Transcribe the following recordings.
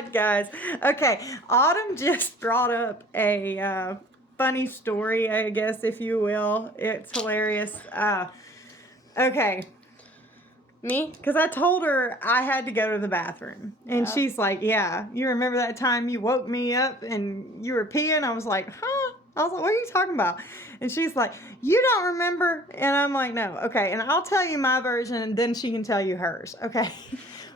God, guys. Okay, Autumn just brought up a funny story, I guess, if you will. It's hilarious. Okay. Me? Because I told her I had to go to the bathroom. And Yeah. she's like, yeah, you remember that time you woke me up and you were peeing? I was like, huh? I was like, what are you talking about? And she's like, you don't remember? And I'm like, no. Okay. And I'll tell you my version and then she can tell you hers. Okay.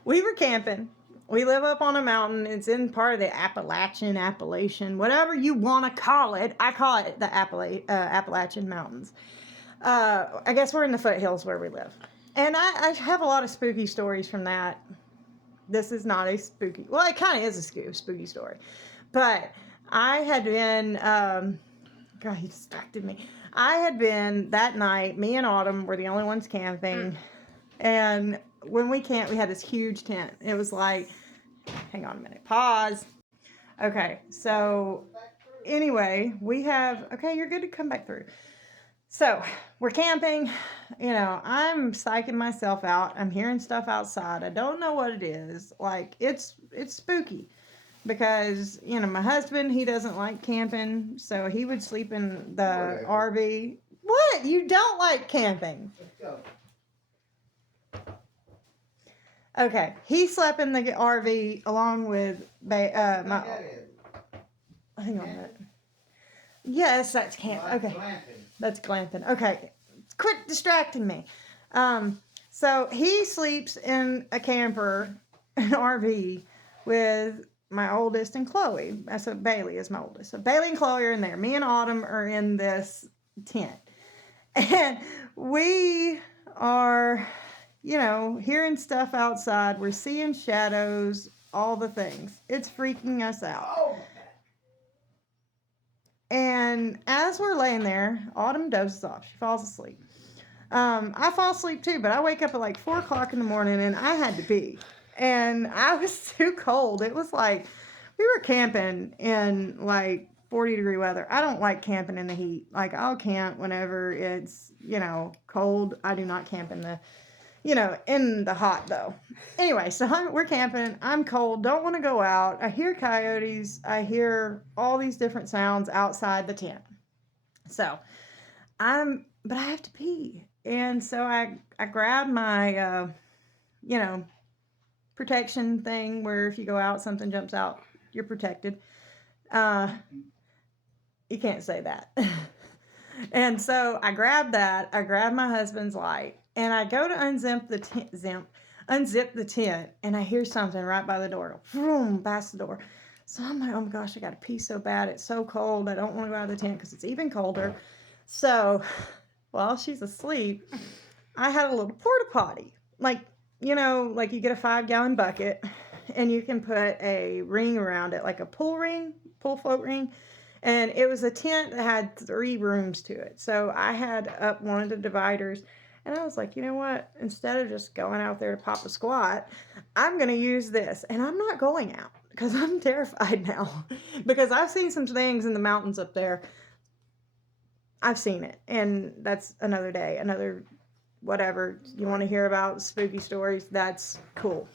We were camping. We live up on a mountain. It's in part of the Appalachian, whatever you want to call it. I call it the Appalachian Mountains. I guess we're in the foothills where we live. And I have a lot of spooky stories from that. This is not a spooky, well, it kind of is a spooky story. But I had been, God, he distracted me. I had been that night, me and Autumn were the only ones camping. And when we camped, we had this huge tent. It was like, hang on a minute, pause. Okay, so anyway, we have, okay, you're good to come back through. So we're camping, I'm psyching myself out. I'm hearing stuff outside. I don't know what it is. Like it's spooky because, my husband, he doesn't like camping. So he would sleep in the RV. What? You don't like camping? Let's go. Okay. He slept in the RV along with my, hang on a minute. Yes, that's camp. Okay. That's glamping. Okay. Quit distracting me. So he sleeps in a camper, an RV, with my oldest and Chloe. So Bailey is my oldest. So Bailey and Chloe are in there. Me and Autumn are in this tent. And we are, hearing stuff outside. We're seeing shadows, all the things. It's freaking us out. And as we're laying there, Autumn dozes off. She falls asleep. I fall asleep too, but I wake up at like 4 o'clock in the morning and I had to pee. And I was too cold. It was like we were camping in like 40-degree weather. I don't like camping in the heat. Like I'll camp whenever it's, cold. I do not camp in the hot though. Anyway, so we're camping. I'm cold. Don't want to go out. I hear coyotes. I hear all these different sounds outside the tent. So but I have to pee. And so I grab my, protection thing where if you go out, something jumps out, you're protected. You can't say that. And so I grab that. I grab my husband's light. And I go to unzip the tent, and I hear something right by the door. Vroom, past the door. So I'm like, oh my gosh, I got to pee so bad. It's so cold. I don't want to go out of the tent because it's even colder. So while she's asleep, I had a little porta potty. Like you get a 5-gallon bucket, and you can put a ring around it, like a pull float ring. And it was a tent that had 3 rooms to it. So I had up one of the dividers. And I was like, you know what? Instead of just going out there to pop a squat, I'm going to use this. And I'm not going out because I'm terrified now. Because I've seen some things in the mountains up there. I've seen it. And that's another day, another whatever. You want to hear about spooky stories? That's cool.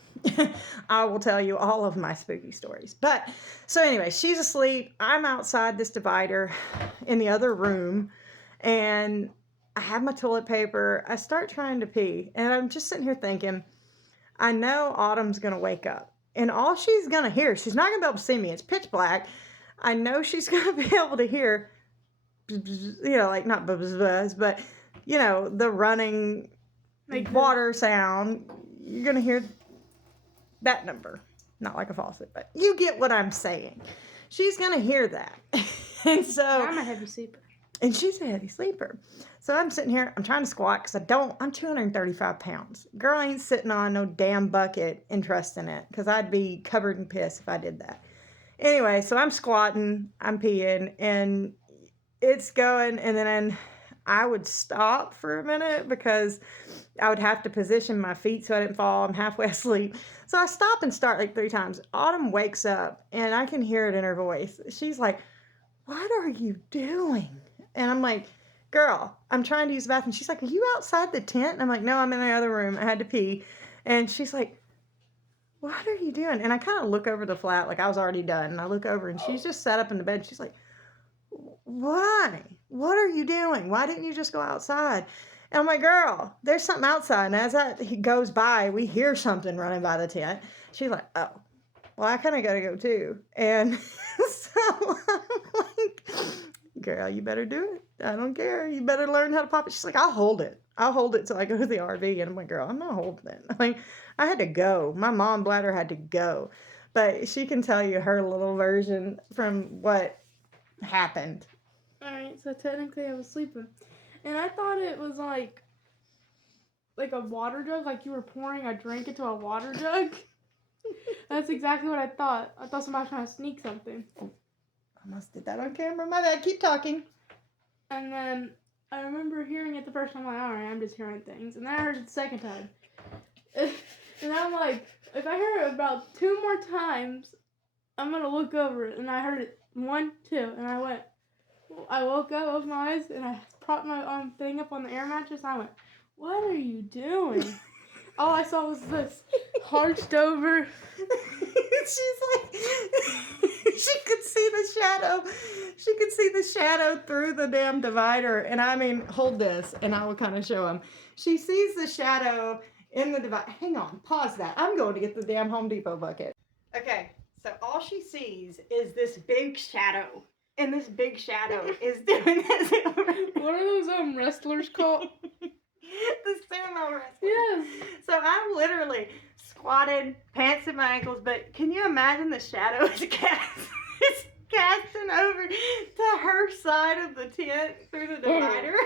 I will tell you all of my spooky stories. But so anyway, she's asleep. I'm outside this divider in the other room. And I have my toilet paper. I start trying to pee. And I'm just sitting here thinking, I know Autumn's going to wake up. And all she's going to hear, she's not going to be able to see me. It's pitch black. I know she's going to be able to hear, like not buzz, but, the running water sound. You're going to hear that number. Not like a faucet, but you get what I'm saying. She's going to hear that. And so I'm a heavy sleeper. And she's a heavy sleeper. So I'm sitting here, I'm trying to squat because I'm 235 pounds. Girl ain't sitting on no damn bucket and trusting it because I'd be covered in piss if I did that. Anyway, so I'm squatting, I'm peeing, and it's going, and then I would stop for a minute because I would have to position my feet so I didn't fall. I'm halfway asleep. So I stop and start like 3 times. Autumn wakes up, and I can hear it in her voice. She's like, what are you doing? And I'm like, girl, I'm trying to use the bathroom. She's like, are you outside the tent? And I'm like, no, I'm in the other room. I had to pee. And she's like, what are you doing? And I kind of look over the flat, like I was already done. And I look over and she's just sat up in the bed. She's like, why? What are you doing? Why didn't you just go outside? And I'm like, girl, there's something outside. And as he goes by, we hear something running by the tent. She's like, oh, well, I kind of got to go too. And so I'm like, girl, you better do it. I don't care. You better learn how to pop it. She's like, I'll hold it. I'll hold it till I go to the RV. And I'm like, girl, I'm not holding it. Like, I had to go. My mom bladder had to go. But she can tell you her little version from what happened. Alright, so technically I was sleeping. And I thought it was like a water jug, like you were pouring a drink into a water jug. That's exactly what I thought. I thought somebody was trying to sneak something. I must did that on camera. My bad. Keep talking. And then I remember hearing it the first time. I'm like, alright, I'm just hearing things. And then I heard it the second time. And I'm like, if I hear it about 2 more times, I'm going to look over it. And I heard it 1, 2. And I woke up, opened my eyes, and I propped my thing up on the air mattress. And I went, what are you doing? All I saw was this hunched over. She's like, she could see the shadow. She could see the shadow through the damn divider. And I mean, hold this, and I will kind of show him. She sees the shadow in the divider. Hang on, pause that. I'm going to get the damn Home Depot bucket. Okay, so all she sees is this big shadow. And this big shadow is doing this. What are those wrestlers called? The sumo wrestler. Yes. So I'm literally squatted, pants at my ankles, but can you imagine the shadow is casting over to her side of the tent through the divider?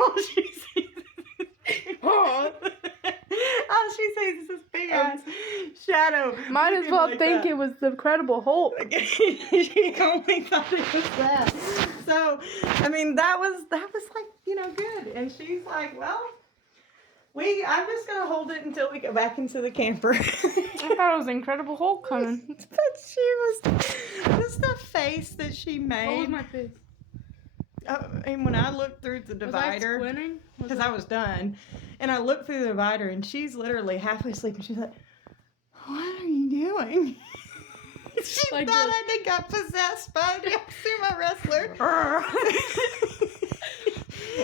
All she sees all she sees is this big ass shadow. Might as well like think that. it was the Incredible Hulk. She only thought it was that. So, I mean, that was like, good. And she's like, well, I'm just gonna hold it until we go back into the camper. I thought it was Incredible Hulk coming. But she was just the face that she What made. was my face? And when I looked through the divider, Was I squinting? because I was done, and I looked through the divider, and she's literally halfway asleep, and she's like, "What are you doing?" She Like thought this. I did got possessed by a sumo wrestler.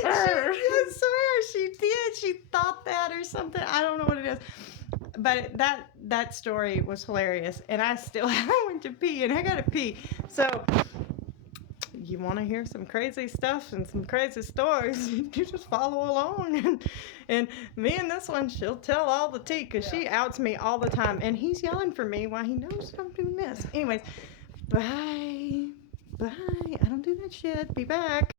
I swear she did. She thought that or something. I don't know what it is. But that story was hilarious. And I went to pee and I got to pee. So you want to hear some crazy stuff and some crazy stories, you just follow along. And me and this one, she'll tell all the tea because she outs me all the time. And he's yelling for me while he knows that I'm doing this. Anyways, bye. Bye. I don't do that shit. Be back.